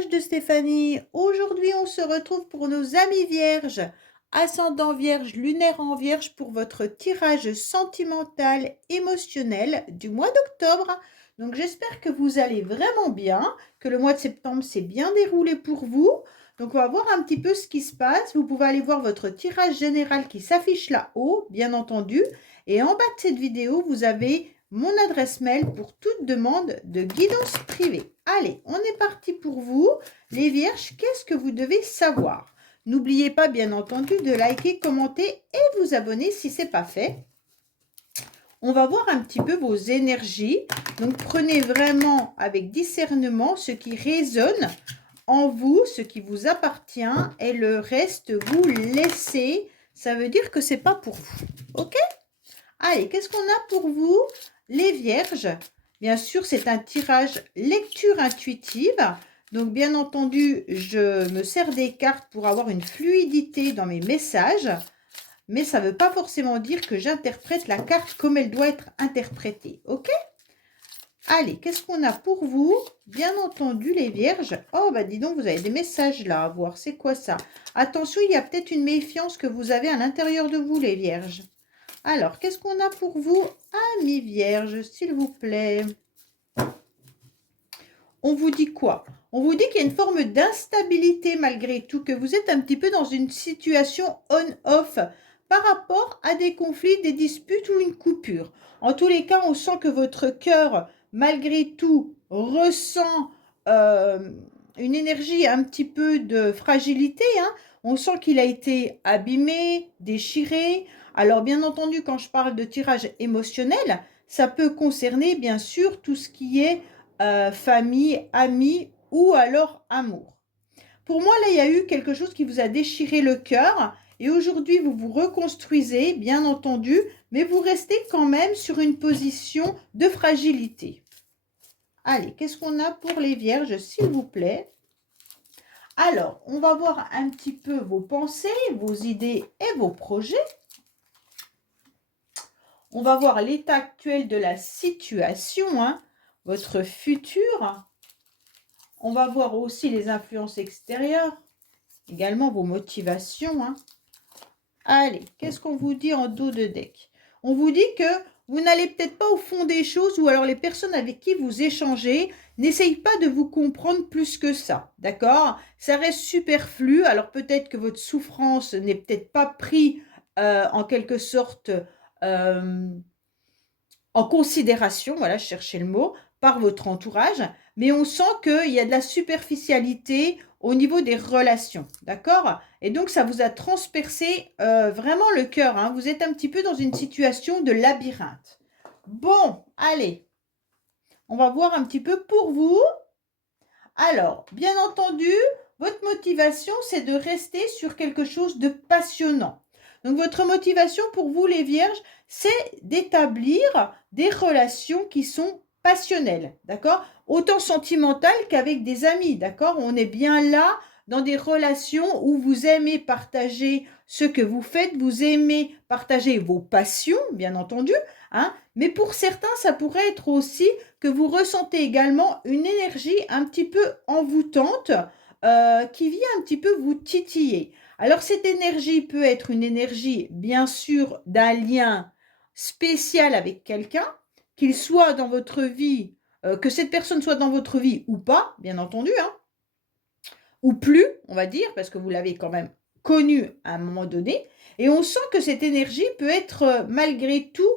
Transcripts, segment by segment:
message de Stéphanie. Aujourd'hui, on se retrouve pour nos amis vierges, ascendant vierge, lunaire en vierge pour votre tirage sentimental émotionnel du mois d'octobre. Donc, j'espère que vous allez vraiment bien, que le mois de septembre s'est bien déroulé pour vous. Donc, on va voir un petit peu ce qui se passe. Vous pouvez aller voir votre tirage général qui s'affiche là-haut, bien entendu. Et en bas de cette vidéo, vous avez mon adresse mail pour toute demande de guidance privée. Allez, on est parti pour vous. Les vierges, qu'est-ce que vous devez savoir? N'oubliez pas, bien entendu, de liker, commenter et vous abonner si ce n'est pas fait. On va voir un petit peu vos énergies. Donc, prenez vraiment avec discernement ce qui résonne en vous, ce qui vous appartient, et le reste, vous laissez. Ça veut dire que ce n'est pas pour vous. OK? Allez, qu'est-ce qu'on a pour vous, les vierges? Bien sûr, c'est un tirage lecture intuitive. Donc, bien entendu, je me sers des cartes pour avoir une fluidité dans mes messages. Mais ça ne veut pas forcément dire que j'interprète la carte comme elle doit être interprétée. OK? Allez, qu'est-ce qu'on a pour vous? Bien entendu, les vierges. Oh, bah dis donc, vous avez des messages là à voir. C'est quoi ça? Attention, il y a peut-être une méfiance que vous avez à l'intérieur de vous, les vierges. Alors, qu'est-ce qu'on a pour vous, amis vierges, s'il vous plaît? On vous dit quoi? On vous dit qu'il y a une forme d'instabilité malgré tout, que vous êtes un petit peu dans une situation on-off par rapport à des conflits, des disputes ou une coupure. En tous les cas, on sent que votre cœur, malgré tout, ressent une énergie un petit peu de fragilité. On sent qu'il a été abîmé, déchiré. Alors, bien entendu, quand je parle de tirage émotionnel, ça peut concerner, bien sûr, tout ce qui est famille, amis ou alors amour. Pour moi, là, il y a eu quelque chose qui vous a déchiré le cœur et aujourd'hui, vous vous reconstruisez, bien entendu, mais vous restez quand même sur une position de fragilité. Allez, qu'est-ce qu'on a pour les vierges, s'il vous plaît? Alors, on va voir un petit peu vos pensées, vos idées et vos projets. On va voir l'état actuel de la situation, votre futur. On va voir aussi les influences extérieures, également vos motivations. Allez, qu'est-ce qu'on vous dit en dos de deck? On vous dit que vous n'allez peut-être pas au fond des choses ou alors les personnes avec qui vous échangez n'essayent pas de vous comprendre plus que ça, d'accord? Ça reste superflu, alors peut-être que votre souffrance n'est peut-être pas prise en quelque sorte en considération, voilà, je cherchais le mot, par votre entourage, mais on sent qu'il y a de la superficialité au niveau des relations, d'accord? Et donc, ça vous a transpercé vraiment le cœur, Vous êtes un petit peu dans une situation de labyrinthe. Bon, allez, on va voir un petit peu pour vous. Alors, bien entendu, votre motivation, c'est de rester sur quelque chose de passionnant. Donc, votre motivation pour vous, les vierges, c'est d'établir des relations qui sont passionnelles, d'accord? Autant sentimentales qu'avec des amis, d'accord? On est bien là dans des relations où vous aimez partager ce que vous faites, vous aimez partager vos passions, bien entendu, mais pour certains, ça pourrait être aussi que vous ressentez également une énergie un petit peu envoûtante qui vient un petit peu vous titiller. Alors, cette énergie peut être une énergie, bien sûr, d'un lien spécial avec quelqu'un, qu'il soit dans votre vie, que cette personne soit dans votre vie ou pas, bien entendu, ou plus, on va dire, parce que vous l'avez quand même connu à un moment donné. Et on sent que cette énergie peut être, malgré tout,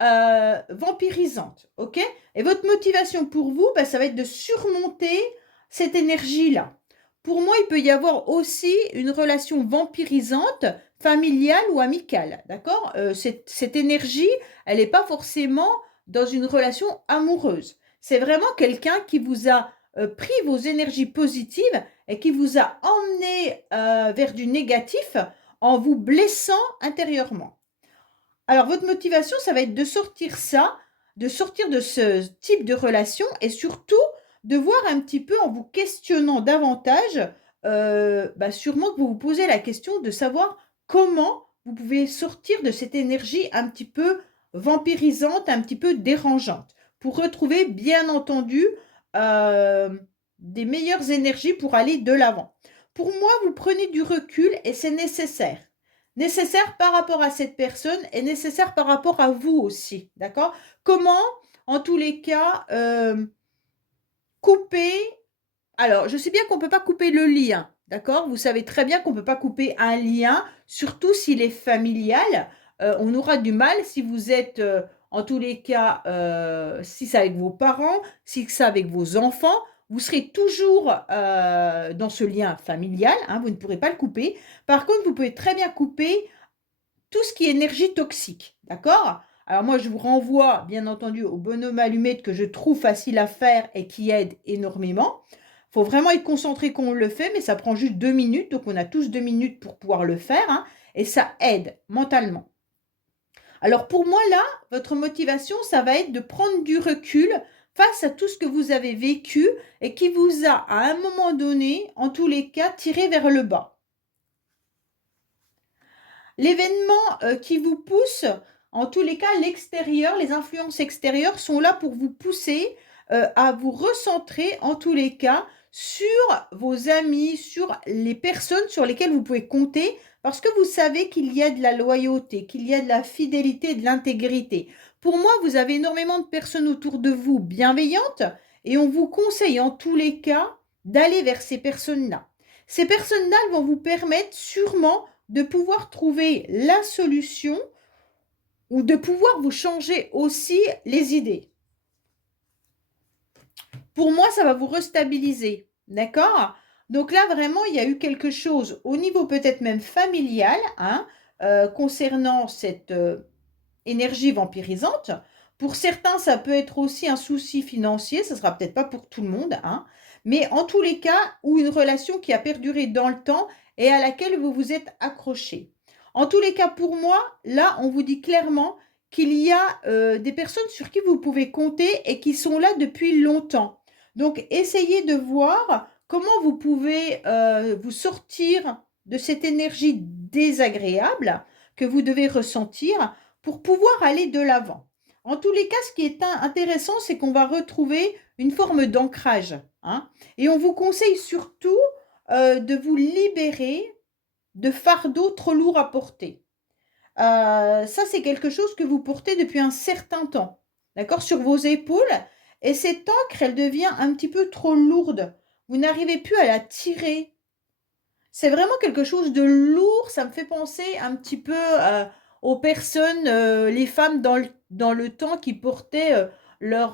vampirisante, ok? Et votre motivation pour vous, ça va être de surmonter cette énergie-là. Pour moi, il peut y avoir aussi une relation vampirisante, familiale ou amicale, d'accord? Cette énergie, elle n'est pas forcément dans une relation amoureuse. C'est vraiment quelqu'un qui vous a pris vos énergies positives et qui vous a emmené vers du négatif en vous blessant intérieurement. Alors, votre motivation, ça va être de sortir ça, de sortir de ce type de relation et surtout de voir un petit peu en vous questionnant davantage, sûrement que vous vous posez la question de savoir comment vous pouvez sortir de cette énergie un petit peu vampirisante, un petit peu dérangeante, pour retrouver bien entendu des meilleures énergies pour aller de l'avant. Pour moi, vous prenez du recul et c'est nécessaire. Nécessaire par rapport à cette personne et nécessaire par rapport à vous aussi, d'accord? Comment, en tous les cas, couper. Alors, je sais bien qu'on ne peut pas couper le lien, d'accord? Vous savez très bien qu'on ne peut pas couper un lien, surtout s'il est familial. On aura du mal si vous êtes, en tous les cas, si c'est avec vos parents, si c'est avec vos enfants, vous serez toujours dans ce lien familial, hein, vous ne pourrez pas le couper. Par contre, vous pouvez très bien couper tout ce qui est énergie toxique, d'accord? Alors moi, je vous renvoie, bien entendu, au bonhomme allumette que je trouve facile à faire et qui aide énormément. Il faut vraiment être concentré quand on le fait, mais ça prend juste 2 minutes, donc on a tous 2 minutes pour pouvoir le faire, hein, et ça aide mentalement. Alors pour moi, là, votre motivation, ça va être de prendre du recul face à tout ce que vous avez vécu et qui vous a, à un moment donné, en tous les cas, tiré vers le bas. L'événement qui vous pousse, en tous les cas, l'extérieur, les influences extérieures sont là pour vous pousser à vous recentrer, en tous les cas, sur vos amis, sur les personnes sur lesquelles vous pouvez compter, parce que vous savez qu'il y a de la loyauté, qu'il y a de la fidélité, de l'intégrité. Pour moi, vous avez énormément de personnes autour de vous bienveillantes et on vous conseille en tous les cas d'aller vers ces personnes-là. Ces personnes-là vont vous permettre sûrement de pouvoir trouver la solution ou de pouvoir vous changer aussi les idées. Pour moi, ça va vous restabiliser, d'accord? Donc là, vraiment, il y a eu quelque chose au niveau peut-être même familial, hein, concernant cette énergie vampirisante. Pour certains, ça peut être aussi un souci financier, ça ne sera peut-être pas pour tout le monde, hein, mais en tous les cas, ou une relation qui a perduré dans le temps et à laquelle vous vous êtes accroché. En tous les cas, pour moi, là, on vous dit clairement qu'il y a des personnes sur qui vous pouvez compter et qui sont là depuis longtemps. Donc, essayez de voir comment vous pouvez vous sortir de cette énergie désagréable que vous devez ressentir pour pouvoir aller de l'avant. En tous les cas, ce qui est intéressant, c'est qu'on va retrouver une forme d'ancrage, hein, et on vous conseille surtout de vous libérer de fardeaux trop lourds à porter. Ça, c'est quelque chose que vous portez depuis un certain temps, d'accord, sur vos épaules. Et cette encre, elle devient un petit peu trop lourde. Vous n'arrivez plus à la tirer. C'est vraiment quelque chose de lourd. Ça me fait penser un petit peu aux personnes, les femmes dans le temps qui portaient leur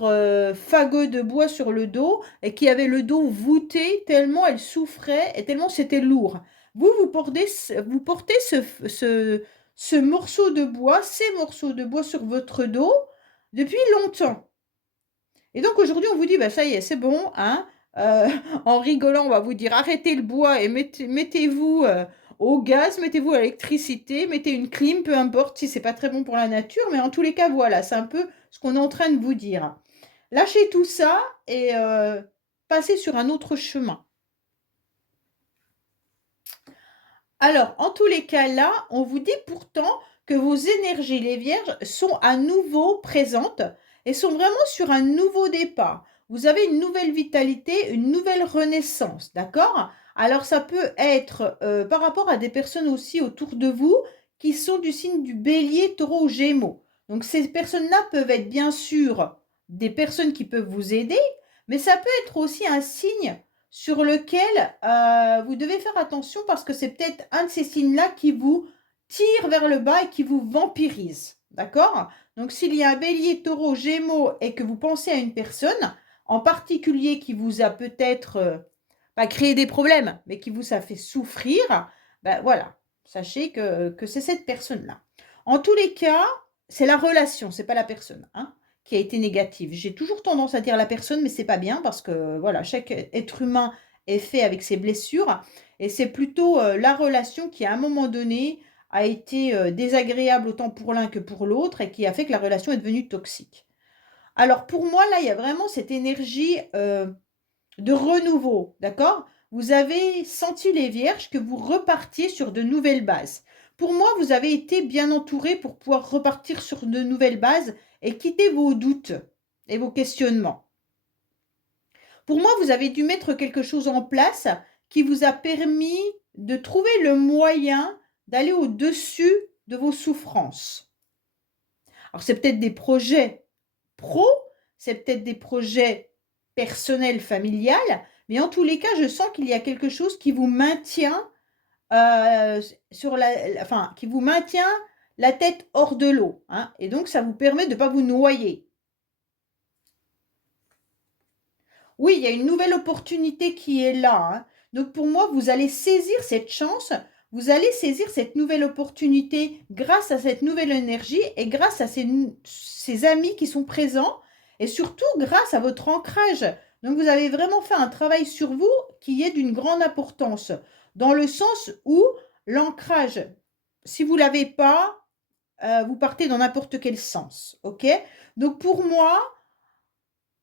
fagot de bois sur le dos et qui avaient le dos voûté tellement elles souffraient et tellement c'était lourd. Vous portez, ce morceau de bois, ces morceaux de bois sur votre dos depuis longtemps. Et donc aujourd'hui, on vous dit, bah, ça y est, c'est bon, hein. Euh, En rigolant, on va vous dire arrêtez le bois et mettez-vous au gaz, mettez-vous à l'électricité, mettez une clim, peu importe si c'est pas très bon pour la nature, mais en tous les cas, voilà, c'est un peu ce qu'on est en train de vous dire. Lâchez tout ça et passez sur un autre chemin. Alors, en tous les cas, là, on vous dit pourtant que vos énergies, les vierges, sont à nouveau présentes et sont vraiment sur un nouveau départ. Vous avez une nouvelle vitalité, une nouvelle renaissance, d'accord? Alors, ça peut être par rapport à des personnes aussi autour de vous qui sont du signe du bélier, taureau ou gémeaux. Donc, ces personnes-là peuvent être bien sûr des personnes qui peuvent vous aider, mais ça peut être aussi un signe sur lequel vous devez faire attention parce que c'est peut-être un de ces signes-là qui vous tire vers le bas et qui vous vampirise. D'accord? Donc, s'il y a un bélier, taureau, gémeaux et que vous pensez à une personne en particulier qui vous a peut-être pas créé des problèmes, mais qui vous a fait souffrir, ben voilà, sachez que c'est cette personne-là. En tous les cas, c'est la relation, c'est pas la personne, hein, qui a été négative. J'ai toujours tendance à dire la personne, mais c'est pas bien parce que voilà, chaque être humain est fait avec ses blessures et c'est plutôt la relation qui à un moment donné a été désagréable autant pour l'un que pour l'autre et qui a fait que la relation est devenue toxique. Alors pour moi là, il y a vraiment cette énergie de renouveau, d'accord? Vous avez senti les vierges que vous repartiez sur de nouvelles bases. Pour moi, vous avez été bien entouré pour pouvoir repartir sur de nouvelles bases et quitter vos doutes et vos questionnements. Pour moi, vous avez dû mettre quelque chose en place qui vous a permis de trouver le moyen d'aller au-dessus de vos souffrances. Alors, c'est peut-être des projets pro, c'est peut-être des projets personnels, familiales, mais en tous les cas, je sens qu'il y a quelque chose qui vous maintient sur enfin, qui vous maintient la tête hors de l'eau, hein, et donc ça vous permet de ne pas vous noyer. Oui, il y a une nouvelle opportunité qui est là, hein. Donc pour moi, vous allez saisir cette chance, vous allez saisir cette nouvelle opportunité grâce à cette nouvelle énergie et grâce à ces amis qui sont présents et surtout grâce à votre ancrage. Donc vous avez vraiment fait un travail sur vous qui est d'une grande importance, dans le sens où l'ancrage, si vous ne l'avez pas, vous partez dans n'importe quel sens, ok? Donc pour moi,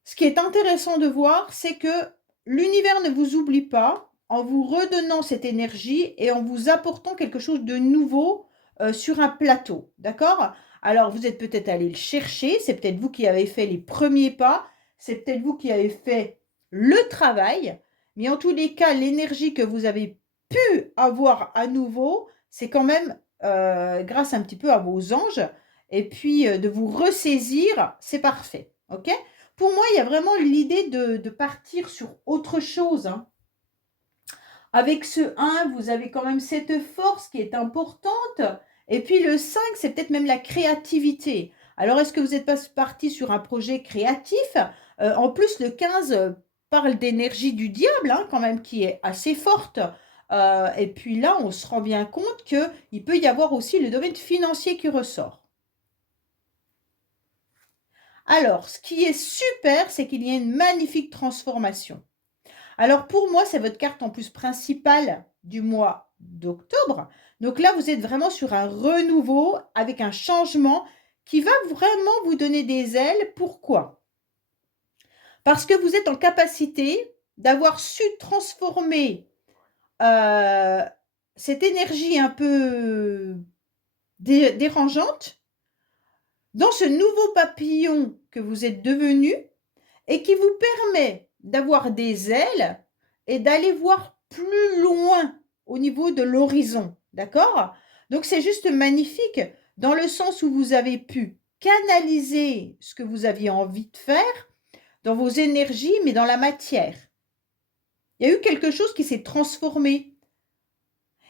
ce qui est intéressant de voir, c'est que l'univers ne vous oublie pas en vous redonnant cette énergie et en vous apportant quelque chose de nouveau sur un plateau. D'accord? Alors, vous êtes peut-être allé le chercher, c'est peut-être vous qui avez fait les premiers pas, c'est peut-être vous qui avez fait le travail, mais en tous les cas, l'énergie que vous avez pu avoir à nouveau, c'est quand même grâce un petit peu à vos anges, et puis de vous ressaisir, c'est parfait. OK? Pour moi, il y a vraiment l'idée de partir sur autre chose, hein. Avec ce 1, vous avez quand même cette force qui est importante. Et puis le 5, c'est peut-être même la créativité. Alors, est-ce que vous êtes pas parti sur un projet créatif? En plus, le 15 parle d'énergie du diable, hein, quand même, qui est assez forte. Et puis là, on se rend bien compte qu'il peut y avoir aussi le domaine financier qui ressort. Alors, ce qui est super, c'est qu'il y a une magnifique transformation. Alors pour moi, c'est votre carte en plus principale du mois d'octobre. Donc là, vous êtes vraiment sur un renouveau avec un changement qui va vraiment vous donner des ailes. Pourquoi? Parce que vous êtes en capacité d'avoir su transformer euh, cette énergie un peu dérangeante dans ce nouveau papillon que vous êtes devenu et qui vous permet d'avoir des ailes et d'aller voir plus loin au niveau de l'horizon. D'accord? Donc c'est juste magnifique dans le sens où vous avez pu canaliser ce que vous aviez envie de faire dans vos énergies, mais dans la matière. Il y a eu quelque chose qui s'est transformé.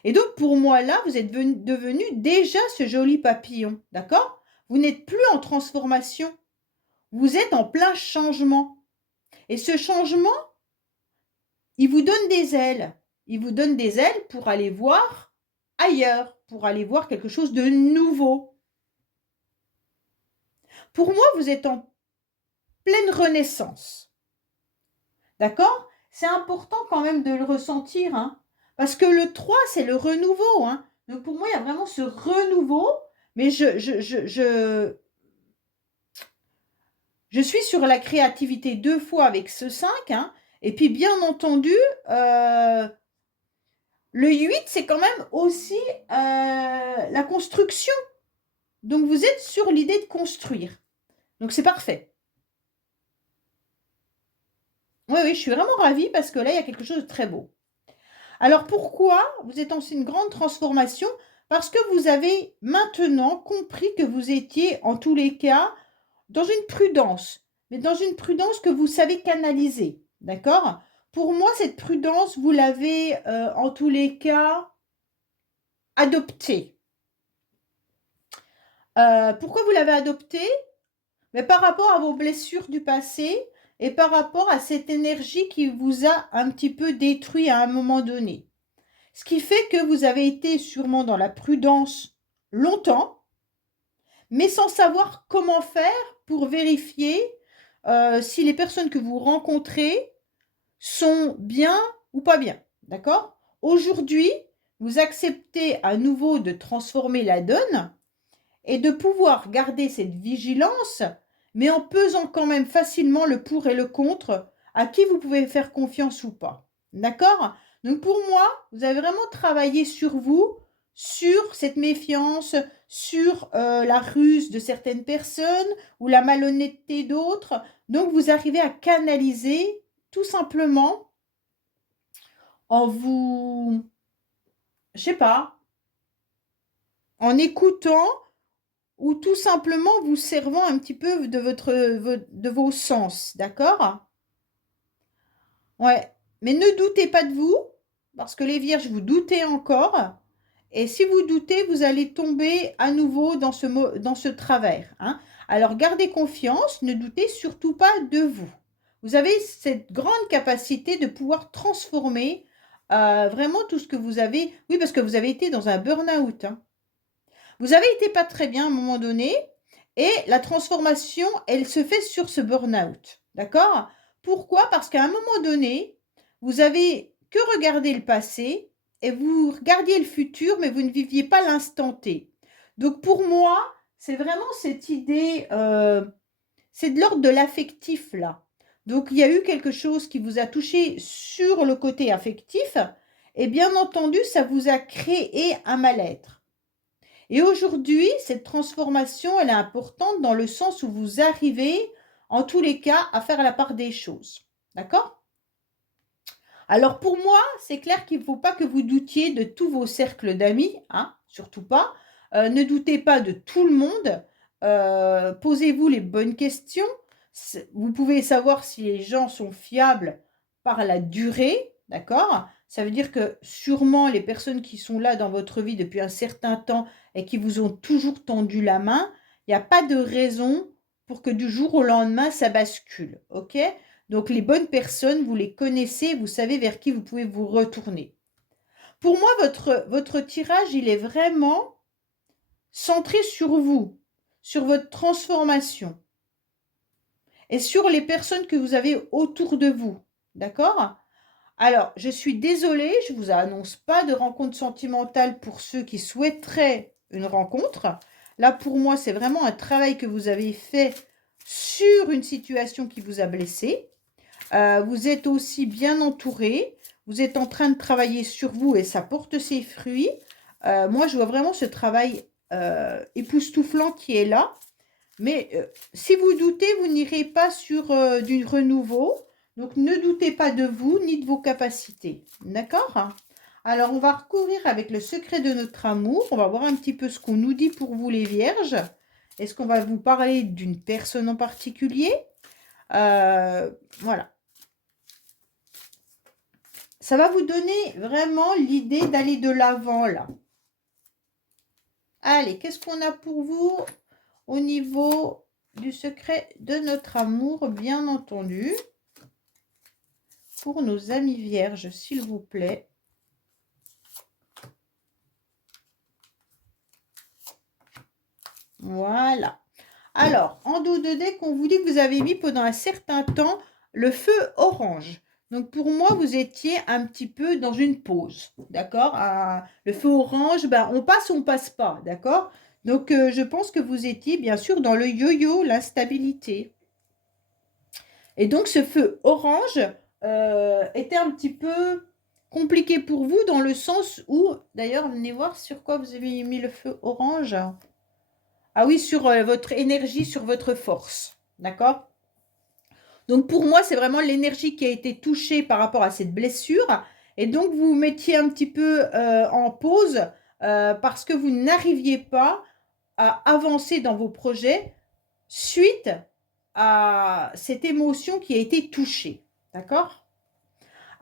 Et donc pour moi là, vous êtes devenu déjà ce joli papillon. D'accord? Vous n'êtes plus en transformation. Vous êtes en plein changement. Et ce changement, il vous donne des ailes. Il vous donne des ailes pour aller voir ailleurs, pour aller voir quelque chose de nouveau. Pour moi, vous êtes en pleine renaissance. D'accord? C'est important quand même de le ressentir, hein, parce que le 3, c'est le renouveau, hein. Donc pour moi, il y a vraiment ce renouveau, mais je suis sur la créativité 2 fois avec ce 5, hein, et puis bien entendu, le 8, c'est quand même aussi la construction. Donc, vous êtes sur l'idée de construire. Donc, c'est parfait. Oui, oui, je suis vraiment ravie parce que là, il y a quelque chose de très beau. Alors, pourquoi vous êtes dans une grande transformation? Parce que vous avez maintenant compris que vous étiez, en tous les cas, dans une prudence, mais dans une prudence que vous savez canaliser. D'accord? Pour moi, cette prudence, vous l'avez, en tous les cas, adoptée. Pourquoi vous l'avez adoptée? Mais par rapport à vos blessures du passé et par rapport à cette énergie qui vous a un petit peu détruit à un moment donné. Ce qui fait que vous avez été sûrement dans la prudence longtemps, mais sans savoir comment faire pour vérifier si les personnes que vous rencontrez sont bien ou pas bien. D'accord? Aujourd'hui, vous acceptez à nouveau de transformer la donne et de pouvoir garder cette vigilance, mais en pesant quand même facilement le pour et le contre, à qui vous pouvez faire confiance ou pas. D'accord? Donc pour moi, vous avez vraiment travaillé sur vous, sur cette méfiance, sur la ruse de certaines personnes ou la malhonnêteté d'autres. Donc vous arrivez à canaliser tout simplement en vous, je sais pas, en écoutant ou tout simplement vous servant un petit peu de vos sens, d'accord? Ouais, mais ne doutez pas de vous, parce que les vierges, vous doutez encore. Et si vous doutez, vous allez tomber à nouveau dans ce travers, hein. Alors gardez confiance, ne doutez surtout pas de vous. Vous avez cette grande capacité de pouvoir transformer vraiment tout ce que vous avez. Oui, parce que vous avez été dans un burn-out, hein. Vous avez été pas très bien à un moment donné et la transformation, elle se fait sur ce burn-out. D'accord? Pourquoi? Parce qu'à un moment donné, vous avez que regardé le passé et vous regardiez le futur, mais vous ne viviez pas l'instant T. Donc pour moi, c'est vraiment cette idée, c'est de l'ordre de l'affectif là. Donc il y a eu quelque chose qui vous a touché sur le côté affectif et bien entendu, ça vous a créé un mal-être. Et aujourd'hui, cette transformation, elle est importante dans le sens où vous arrivez, en tous les cas, à faire la part des choses. D'accord? Alors pour moi, c'est clair qu'il ne faut pas que vous doutiez de tous vos cercles d'amis, hein, surtout pas. Ne doutez pas de tout le monde. Posez-vous les bonnes questions. Vous pouvez savoir si les gens sont fiables par la durée, d'accord? Ça veut dire que sûrement les personnes qui sont là dans votre vie depuis un certain temps et qui vous ont toujours tendu la main, il n'y a pas de raison pour que du jour au lendemain, ça bascule, ok? Donc les bonnes personnes, vous les connaissez, vous savez vers qui vous pouvez vous retourner. Pour moi, votre tirage, il est vraiment centré sur vous, sur votre transformation et sur les personnes que vous avez autour de vous. D'accord? Alors, je suis désolée, je ne vous annonce pas de rencontre sentimentale pour ceux qui souhaiteraient une rencontre. Là, pour moi, c'est vraiment un travail que vous avez fait sur une situation qui vous a blessé. Vous êtes aussi bien entouré. Vous êtes en train de travailler sur vous et ça porte ses fruits. Moi, je vois vraiment ce travail époustouflant qui est là. Mais si vous doutez, vous n'irez pas sur du renouveau. Donc, ne doutez pas de vous ni de vos capacités. D'accord? Alors, on va recourir avec le secret de notre amour. On va voir un petit peu ce qu'on nous dit pour vous, les vierges. Est-ce qu'on va vous parler d'une personne en particulier? Voilà. Ça va vous donner vraiment l'idée d'aller de l'avant, là. Allez, qu'est-ce qu'on a pour vous au niveau du secret de notre amour, bien entendu, pour nos amis vierges, s'il vous plaît. Voilà. Alors, en dos de deck, on vous dit que vous avez mis pendant un certain temps le feu orange. Donc, pour moi, vous étiez un petit peu dans une pause, d'accord? Le feu orange, ben, on passe ou on passe pas, d'accord? Donc, je pense que vous étiez, bien sûr, dans le yo-yo, l'instabilité. Et donc, ce feu orange était un petit peu compliqué pour vous dans le sens où, d'ailleurs, venez voir sur quoi vous avez mis le feu orange. Ah oui, sur votre énergie, sur votre force. D'accord? Donc pour moi, c'est vraiment l'énergie qui a été touchée par rapport à cette blessure. Et donc vous vous mettiez un petit peu en pause parce que vous n'arriviez pas à avancer dans vos projets suite à cette émotion qui a été touchée. D'accord?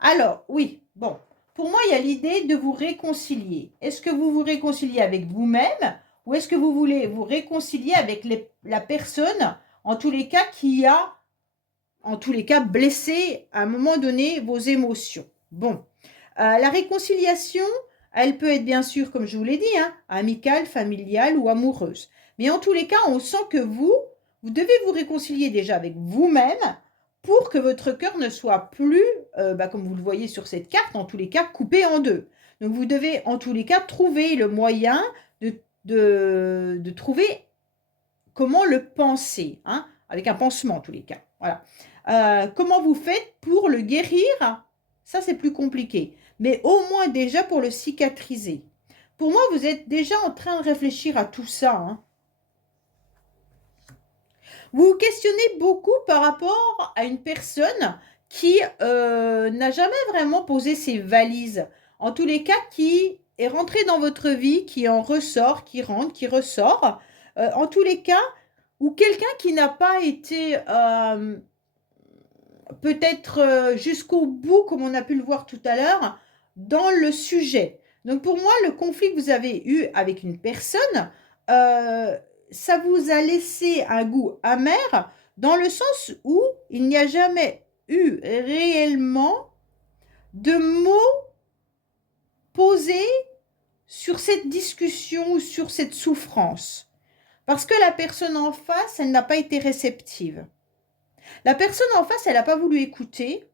Alors, oui, bon. Pour moi, il y a l'idée de vous réconcilier. Est-ce que vous vous réconciliez avec vous-même ou est-ce que vous voulez vous réconcilier avec la personne, en tous les cas, qui a, en tous les cas, blessé à un moment donné vos émotions? Bon, la réconciliation, elle peut être bien sûr, comme je vous l'ai dit, hein, amicale, familiale ou amoureuse. Mais en tous les cas, on sent que vous devez vous réconcilier déjà avec vous-même pour que votre cœur ne soit plus, comme vous le voyez sur cette carte, en tous les cas, coupé en deux. Donc, vous devez, en tous les cas, trouver le moyen de trouver comment le penser, hein, avec un pansement, en tous les cas. Voilà. Comment vous faites pour le guérir? Ça, c'est plus compliqué. Mais au moins, déjà, pour le cicatriser. Pour moi, vous êtes déjà en train de réfléchir à tout ça, hein. Vous vous questionnez beaucoup par rapport à une personne qui n'a jamais vraiment posé ses valises. En tous les cas, qui est rentré dans votre vie, qui en ressort, qui rentre, qui ressort. En tous les cas, ou quelqu'un qui n'a pas été peut-être jusqu'au bout, comme on a pu le voir tout à l'heure, dans le sujet. Donc pour moi, le conflit que vous avez eu avec une personne, ça vous a laissé un goût amer dans le sens où il n'y a jamais eu réellement de mots posés sur cette discussion ou sur cette souffrance. Parce que la personne en face, elle n'a pas été réceptive. La personne en face, elle n'a pas voulu écouter.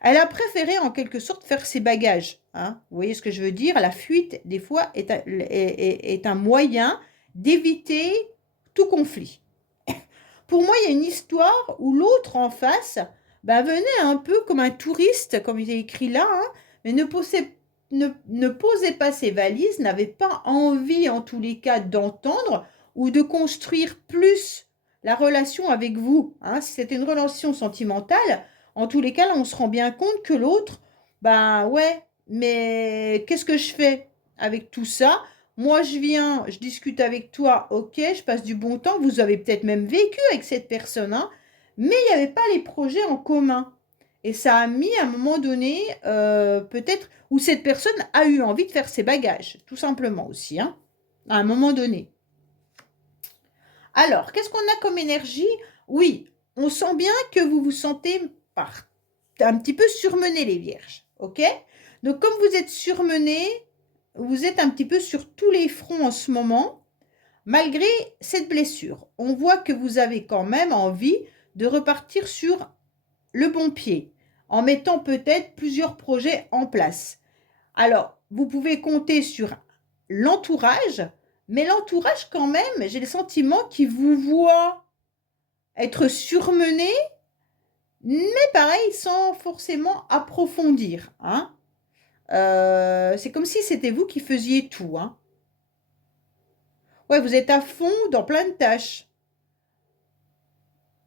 Elle a préféré en quelque sorte faire ses bagages. Hein. Vous voyez ce que je veux dire? La fuite, des fois, est un moyen d'éviter tout conflit. Pour moi, il y a une histoire où l'autre en face venait un peu comme un touriste, comme il est écrit là, hein, mais ne posait pas ses valises, n'avait pas envie en tous les cas d'entendre ou de construire plus la relation avec vous. Hein. Si c'était une relation sentimentale, en tous les cas, là, on se rend bien compte que l'autre, ouais, mais qu'est-ce que je fais avec tout ça? Moi, je viens, je discute avec toi, ok, je passe du bon temps, vous avez peut-être même vécu avec cette personne, hein, mais il n'y avait pas les projets en commun. Et ça a mis à un moment donné, peut-être, où cette personne a eu envie de faire ses bagages, tout simplement aussi, hein, à un moment donné. Alors, qu'est-ce qu'on a comme énergie? Oui, on sent bien que vous vous sentez un petit peu surmené, les vierges, ok? Donc, comme vous êtes surmené, vous êtes un petit peu sur tous les fronts en ce moment, malgré cette blessure. On voit que vous avez quand même envie de repartir sur le bon pied, en mettant peut-être plusieurs projets en place. Alors, vous pouvez compter sur l'entourage, mais l'entourage quand même, j'ai le sentiment qu'il vous voit être surmené, mais pareil, sans forcément approfondir. Hein. C'est comme si c'était vous qui faisiez tout. Hein. Ouais, vous êtes à fond dans plein de tâches.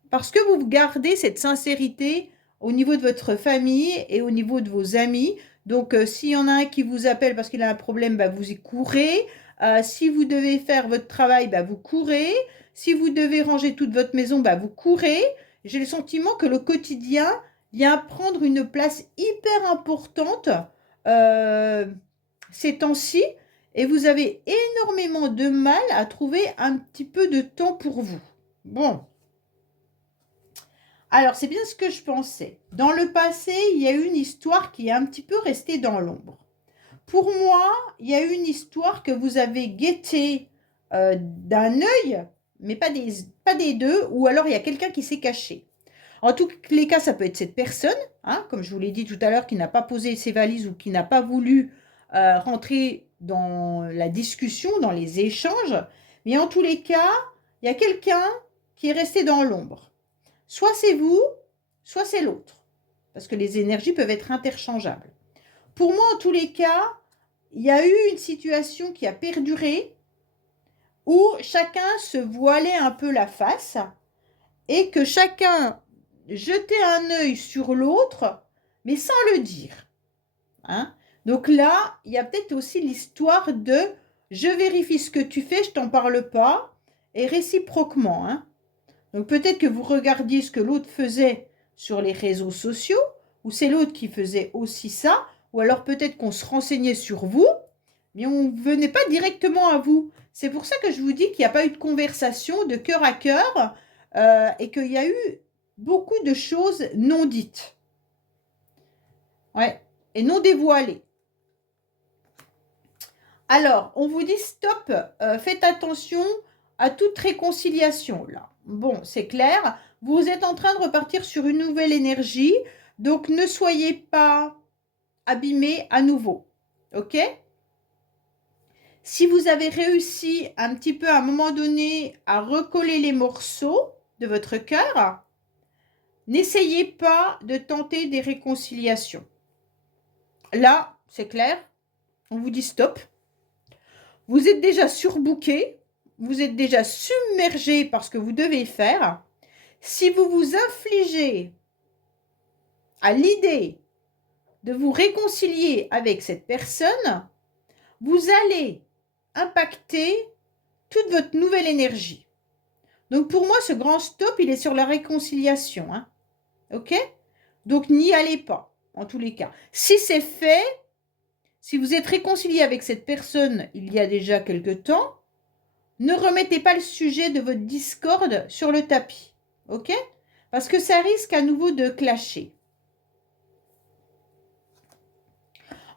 Parce que vous gardez cette sincérité au niveau de votre famille et au niveau de vos amis. Donc, s'il y en a un qui vous appelle parce qu'il a un problème, vous y courez. Si vous devez faire votre travail, vous courez. Si vous devez ranger toute votre maison, vous courez. J'ai le sentiment que le quotidien vient prendre une place hyper importante ces temps-ci. Et vous avez énormément de mal à trouver un petit peu de temps pour vous. Bon. Alors, c'est bien ce que je pensais. Dans le passé, il y a eu une histoire qui est un petit peu restée dans l'ombre. Pour moi, il y a eu une histoire que vous avez guettée d'un œil, mais pas des deux, ou alors il y a quelqu'un qui s'est caché. En tous les cas, ça peut être cette personne, hein, comme je vous l'ai dit tout à l'heure, qui n'a pas posé ses valises ou qui n'a pas voulu rentrer dans la discussion, dans les échanges. Mais en tous les cas, il y a quelqu'un qui est resté dans l'ombre. Soit c'est vous, soit c'est l'autre. Parce que les énergies peuvent être interchangeables. Pour moi, en tous les cas, il y a eu une situation qui a perduré où chacun se voilait un peu la face et que chacun jetait un œil sur l'autre, mais sans le dire. Hein? Donc là, il y a peut-être aussi l'histoire de « je vérifie ce que tu fais, je t'en parle pas » et réciproquement. Hein? Donc peut-être que vous regardiez ce que l'autre faisait sur les réseaux sociaux, ou c'est l'autre qui faisait aussi ça, ou alors peut-être qu'on se renseignait sur vous, mais on ne venait pas directement à vous. C'est pour ça que je vous dis qu'il n'y a pas eu de conversation de cœur à cœur et qu'il y a eu beaucoup de choses non dites. Ouais, et non dévoilées. Alors, on vous dit stop, faites attention à toute réconciliation là. Bon, c'est clair. Vous êtes en train de repartir sur une nouvelle énergie. Donc, ne soyez pas abîmés à nouveau. OK? Si vous avez réussi un petit peu à un moment donné à recoller les morceaux de votre cœur, n'essayez pas de tenter des réconciliations. Là, c'est clair. On vous dit stop. Vous êtes déjà surbooké. Vous êtes déjà submergé par ce que vous devez faire. Si vous vous infligez à l'idée de vous réconcilier avec cette personne, vous allez impacter toute votre nouvelle énergie. Donc pour moi, ce grand stop, il est sur la réconciliation. Hein. OK? Donc n'y allez pas, en tous les cas. Si c'est fait, si vous êtes réconcilié avec cette personne il y a déjà quelque temps, ne remettez pas le sujet de votre discorde sur le tapis. OK? Parce que ça risque à nouveau de clasher.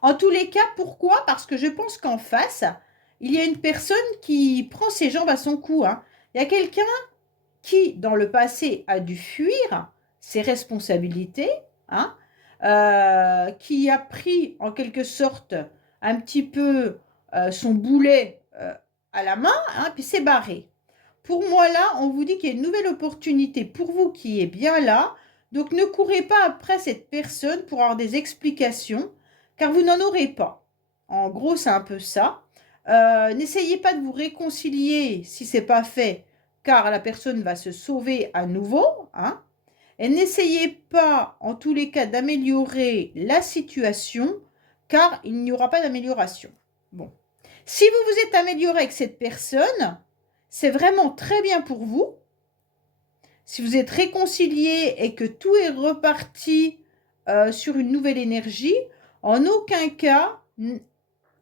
En tous les cas, pourquoi? Parce que je pense qu'en face, il y a une personne qui prend ses jambes à son cou. Hein. Il y a quelqu'un qui, dans le passé, a dû fuir ses responsabilités, hein, qui a pris en quelque sorte un petit peu son boulet à la main, hein, puis s'est barré. Pour moi, là, on vous dit qu'il y a une nouvelle opportunité pour vous qui est bien là. Donc, ne courez pas après cette personne pour avoir des explications, car vous n'en aurez pas. En gros, c'est un peu ça. N'essayez pas de vous réconcilier si ce n'est pas fait, car la personne va se sauver à nouveau. Hein. Et n'essayez pas, en tous les cas, d'améliorer la situation, car il n'y aura pas d'amélioration. Bon. Si vous vous êtes amélioré avec cette personne, c'est vraiment très bien pour vous. Si vous êtes réconcilié et que tout est reparti sur une nouvelle énergie, en aucun cas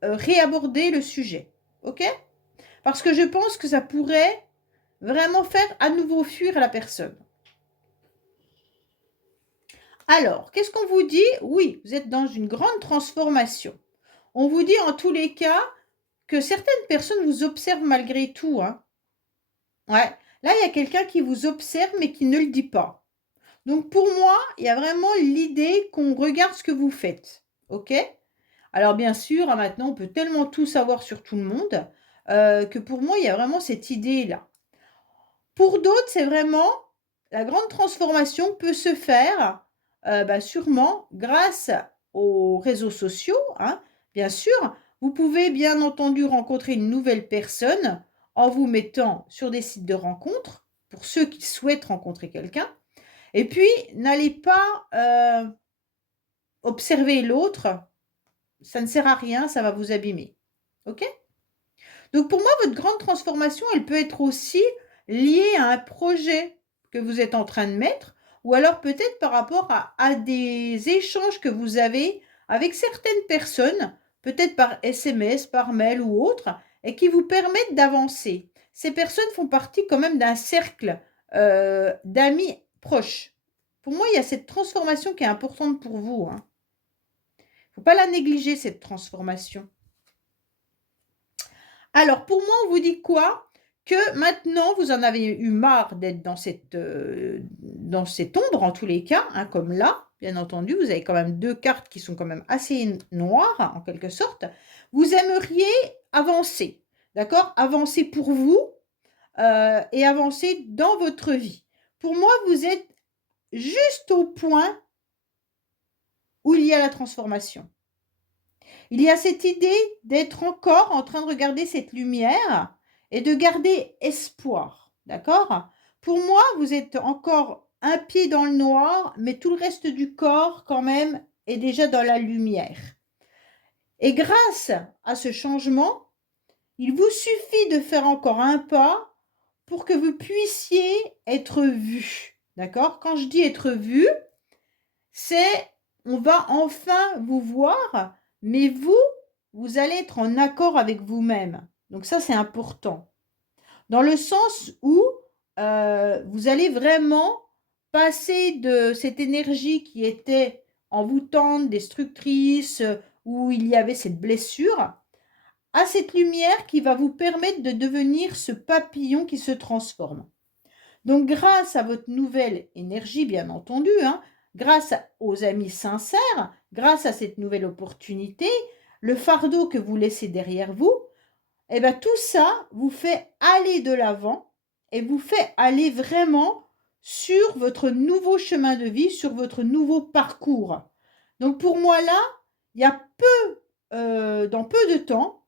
réaborder le sujet. OK? Parce que je pense que ça pourrait vraiment faire à nouveau fuir la personne. Alors, qu'est-ce qu'on vous dit? Oui, vous êtes dans une grande transformation. On vous dit en tous les cas que certaines personnes vous observent malgré tout. Hein. Ouais. Là, il y a quelqu'un qui vous observe mais qui ne le dit pas. Donc, pour moi, il y a vraiment l'idée qu'on regarde ce que vous faites. OK? Alors, bien sûr, hein, maintenant, on peut tellement tout savoir sur tout le monde que pour moi, il y a vraiment cette idée-là. Pour d'autres, c'est vraiment la grande transformation peut se faire sûrement grâce aux réseaux sociaux. Hein, bien sûr, vous pouvez bien entendu rencontrer une nouvelle personne en vous mettant sur des sites de rencontres pour ceux qui souhaitent rencontrer quelqu'un. Et puis, n'allez pas observer l'autre. Ça ne sert à rien, ça va vous abîmer. OK? Donc pour moi, votre grande transformation, elle peut être aussi liée à un projet que vous êtes en train de mettre, ou alors peut-être par rapport à des échanges que vous avez avec certaines personnes, peut-être par SMS, par mail ou autre, et qui vous permettent d'avancer. Ces personnes font partie quand même d'un cercle d'amis proches. Pour moi, il y a cette transformation qui est importante pour vous. Hein. Il ne faut pas la négliger, cette transformation. Alors, pour moi, on vous dit quoi? Que maintenant, vous en avez eu marre d'être dans cette ombre, en tous les cas, hein, comme là, bien entendu. Vous avez quand même 2 cartes qui sont quand même assez noires, en quelque sorte. Vous aimeriez avancer, d'accord? Avancer pour vous et avancer dans votre vie. Pour moi, vous êtes juste au point où il y a la transformation. Il y a cette idée d'être encore en train de regarder cette lumière et de garder espoir, d'accord? Pour moi, vous êtes encore un pied dans le noir, mais tout le reste du corps, quand même, est déjà dans la lumière. Et grâce à ce changement, il vous suffit de faire encore un pas pour que vous puissiez être vu, d'accord? Quand je dis être vu, c'est on va enfin vous voir, mais vous allez être en accord avec vous-même. Donc ça, c'est important. Dans le sens où vous allez vraiment passer de cette énergie qui était envoûtante, destructrice, où il y avait cette blessure, à cette lumière qui va vous permettre de devenir ce papillon qui se transforme. Donc grâce à votre nouvelle énergie, bien entendu, hein, grâce aux amis sincères, grâce à cette nouvelle opportunité, le fardeau que vous laissez derrière vous, eh bien, tout ça vous fait aller de l'avant et vous fait aller vraiment sur votre nouveau chemin de vie, sur votre nouveau parcours. Donc pour moi là, il y a dans peu de temps,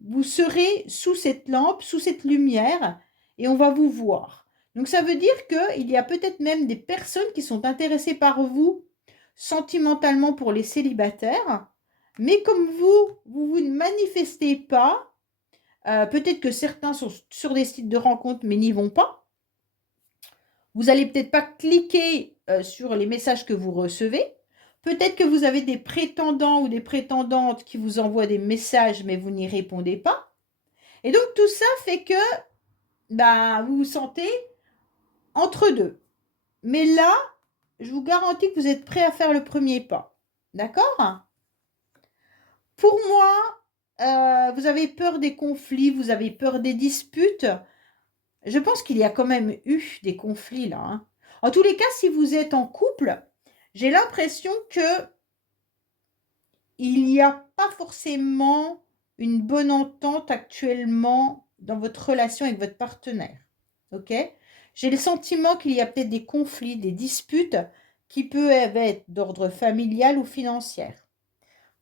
vous serez sous cette lampe, sous cette lumière et on va vous voir. Donc ça veut dire qu'il y a peut-être même des personnes qui sont intéressées par vous sentimentalement pour les célibataires. Mais comme vous ne manifestez pas, peut-être que certains sont sur des sites de rencontres mais n'y vont pas. Vous n'allez peut-être pas cliquer sur les messages que vous recevez. Peut-être que vous avez des prétendants ou des prétendantes qui vous envoient des messages mais vous n'y répondez pas. Et donc tout ça fait que vous vous sentez entre deux. Mais là, je vous garantis que vous êtes prêt à faire le premier pas. D'accord? Pour moi, vous avez peur des conflits, vous avez peur des disputes. Je pense qu'il y a quand même eu des conflits là, hein. En tous les cas, si vous êtes en couple, j'ai l'impression que il n'y a pas forcément une bonne entente actuellement dans votre relation avec votre partenaire. Ok? J'ai le sentiment qu'il y a peut-être des conflits, des disputes qui peuvent être d'ordre familial ou financier.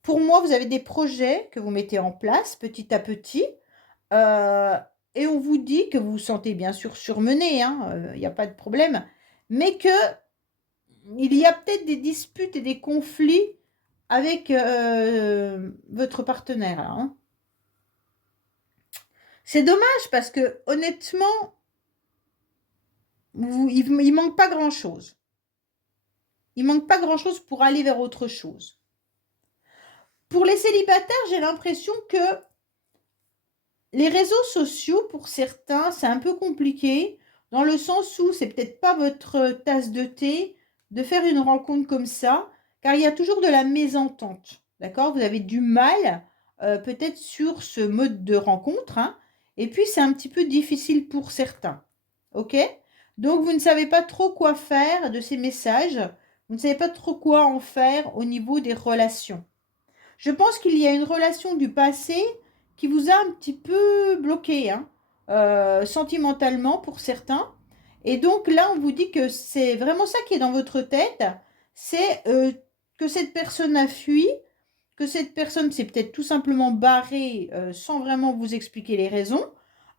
Pour moi, vous avez des projets que vous mettez en place petit à petit. Et on vous dit que vous vous sentez bien sûr surmené, hein, il n'y a pas de problème, mais que il y a peut-être des disputes et des conflits avec votre partenaire, là, hein. C'est dommage parce que honnêtement, il manque pas grand-chose. Il manque pas grand-chose pour aller vers autre chose. Pour les célibataires, j'ai l'impression que les réseaux sociaux, pour certains, c'est un peu compliqué, dans le sens où c'est peut-être pas votre tasse de thé de faire une rencontre comme ça, car il y a toujours de la mésentente. D'accord? Vous avez du mal, peut-être sur ce mode de rencontre, hein, et puis c'est un petit peu difficile pour certains. OK? Donc vous ne savez pas trop quoi faire de ces messages, vous ne savez pas trop quoi en faire au niveau des relations. Je pense qu'il y a une relation du passé qui vous a un petit peu bloqué, hein, sentimentalement pour certains. Et donc là, on vous dit que c'est vraiment ça qui est dans votre tête, c'est que cette personne a fui, que cette personne s'est peut-être tout simplement barrée sans vraiment vous expliquer les raisons.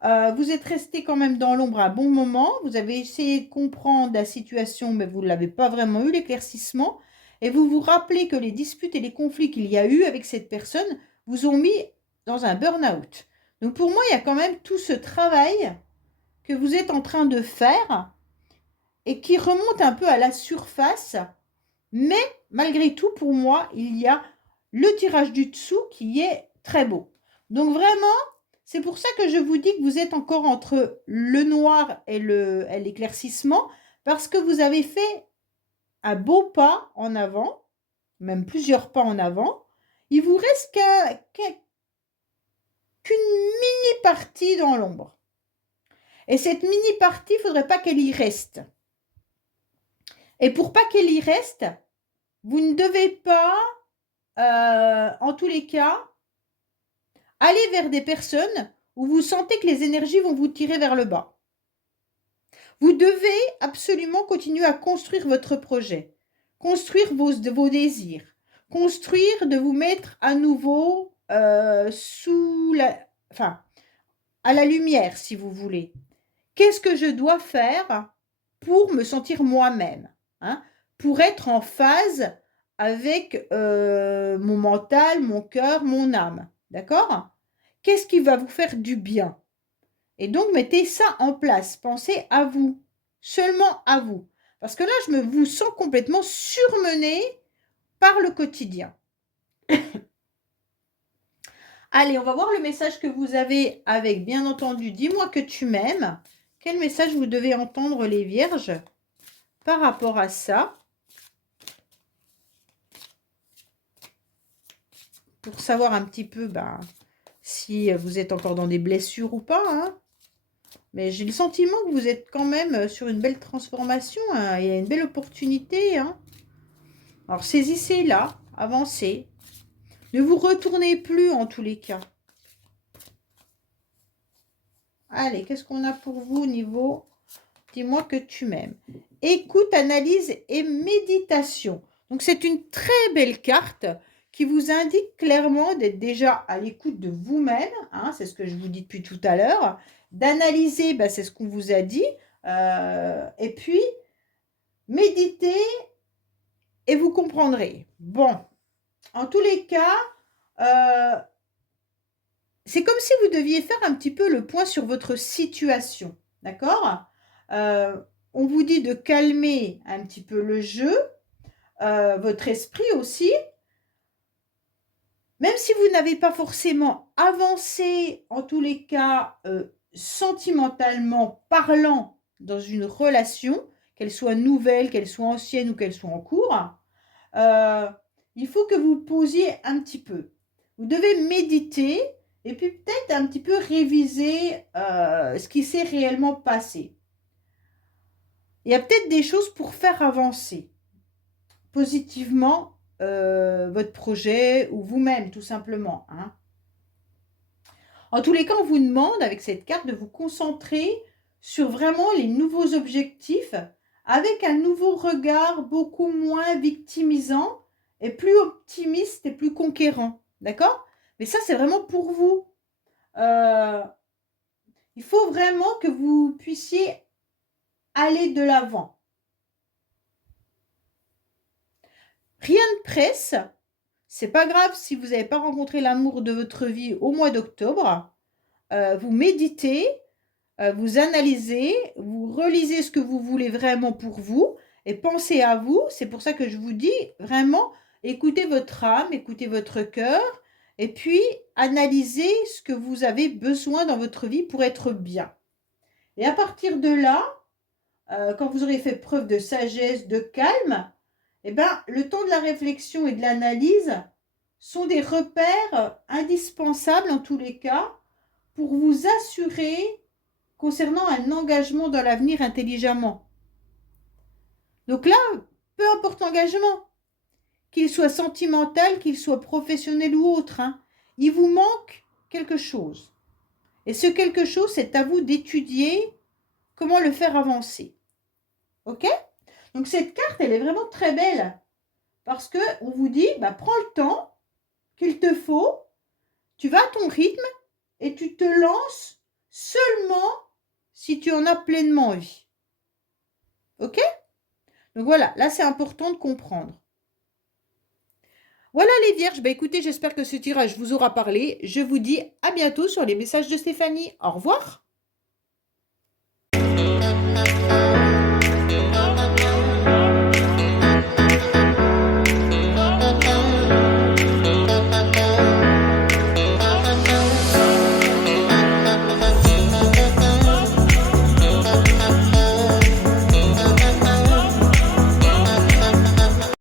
Vous êtes resté quand même dans l'ombre à un bon moment, vous avez essayé de comprendre la situation, mais vous ne l'avez pas vraiment eu l'éclaircissement. Et vous vous rappelez que les disputes et les conflits qu'il y a eu avec cette personne vous ont mis dans un burn-out. Donc pour moi, il y a quand même tout ce travail que vous êtes en train de faire et qui remonte un peu à la surface. Mais malgré tout, pour moi, il y a le tirage du dessous qui est très beau. Donc vraiment, c'est pour ça que je vous dis que vous êtes encore entre le noir et l'éclaircissement, parce que vous avez fait un beau pas en avant, même plusieurs pas en avant. Il vous reste qu'une mini partie dans l'ombre. Et cette mini partie, il ne faudrait pas qu'elle y reste. Et pour pas qu'elle y reste, vous ne devez pas, en tous les cas, aller vers des personnes où vous sentez que les énergies vont vous tirer vers le bas. Vous devez absolument continuer à construire votre projet, construire vos désirs, construire de vous mettre à nouveau à la lumière, si vous voulez. Qu'est-ce que je dois faire pour me sentir moi-même, hein, pour être en phase avec mon mental, mon cœur, mon âme. D'accord? Qu'est-ce qui va vous faire du bien? Et donc, mettez ça en place. Pensez à vous, seulement à vous. Parce que là, vous sens complètement surmené par le quotidien. Allez, on va voir le message que vous avez avec, bien entendu, dis-moi que tu m'aimes. Quel message vous devez entendre, les vierges, par rapport à ça? Pour savoir un petit peu si vous êtes encore dans des blessures ou pas, hein. Mais j'ai le sentiment que vous êtes quand même sur une belle transformation, hein. Il y a une belle opportunité, hein. Alors saisissez-la, avancez. Ne vous retournez plus en tous les cas. Allez, qu'est-ce qu'on a pour vous au niveau? Dis-moi que tu m'aimes. Écoute, analyse et méditation. Donc c'est une très belle carte qui vous indique clairement d'être déjà à l'écoute de vous-même, hein, c'est ce que je vous dis depuis tout à l'heure, d'analyser, c'est ce qu'on vous a dit, et puis méditer et vous comprendrez. Bon, en tous les cas, euh, c'est comme si vous deviez faire un petit peu le point sur votre situation, d'accord? On vous dit de calmer un petit peu le jeu, votre esprit aussi. Même si vous n'avez pas forcément avancé, en tous les cas, sentimentalement parlant dans une relation, qu'elle soit nouvelle, qu'elle soit ancienne ou qu'elle soit en cours, euh, il faut que vous posiez un petit peu. Vous devez méditer et puis peut-être un petit peu réviser ce qui s'est réellement passé. Il y a peut-être des choses pour faire avancer positivement votre projet ou vous-même, tout simplement. Hein. En tous les cas, on vous demande avec cette carte de vous concentrer sur vraiment les nouveaux objectifs avec un nouveau regard beaucoup moins victimisant et plus optimiste et plus conquérant. D'accord? Mais ça, c'est vraiment pour vous. Euh, il faut vraiment que vous puissiez aller de l'avant. Rien ne presse. C'est pas grave si vous n'avez pas rencontré l'amour de votre vie au mois d'octobre. Vous méditez, vous analysez, vous relisez ce que vous voulez vraiment pour vous et pensez à vous. C'est pour ça que je vous dis vraiment, écoutez votre âme, écoutez votre cœur et puis analysez ce que vous avez besoin dans votre vie pour être bien. Et à partir de là, quand vous aurez fait preuve de sagesse, de calme, eh ben, le temps de la réflexion et de l'analyse sont des repères indispensables en tous les cas pour vous assurer concernant un engagement dans l'avenir intelligemment. Donc là, peu importe l'engagement, qu'il soit sentimental, qu'il soit professionnel ou autre, hein, il vous manque quelque chose. Et ce quelque chose, c'est à vous d'étudier comment le faire avancer. Ok? Donc cette carte, elle est vraiment très belle parce que on vous dit, bah, prends le temps qu'il te faut, tu vas à ton rythme et tu te lances seulement si tu en as pleinement envie. Ok? Donc voilà, là c'est important de comprendre. Voilà les vierges, bah écoutez, j'espère que ce tirage vous aura parlé. Je vous dis à bientôt sur les messages de Stéphanie. Au revoir.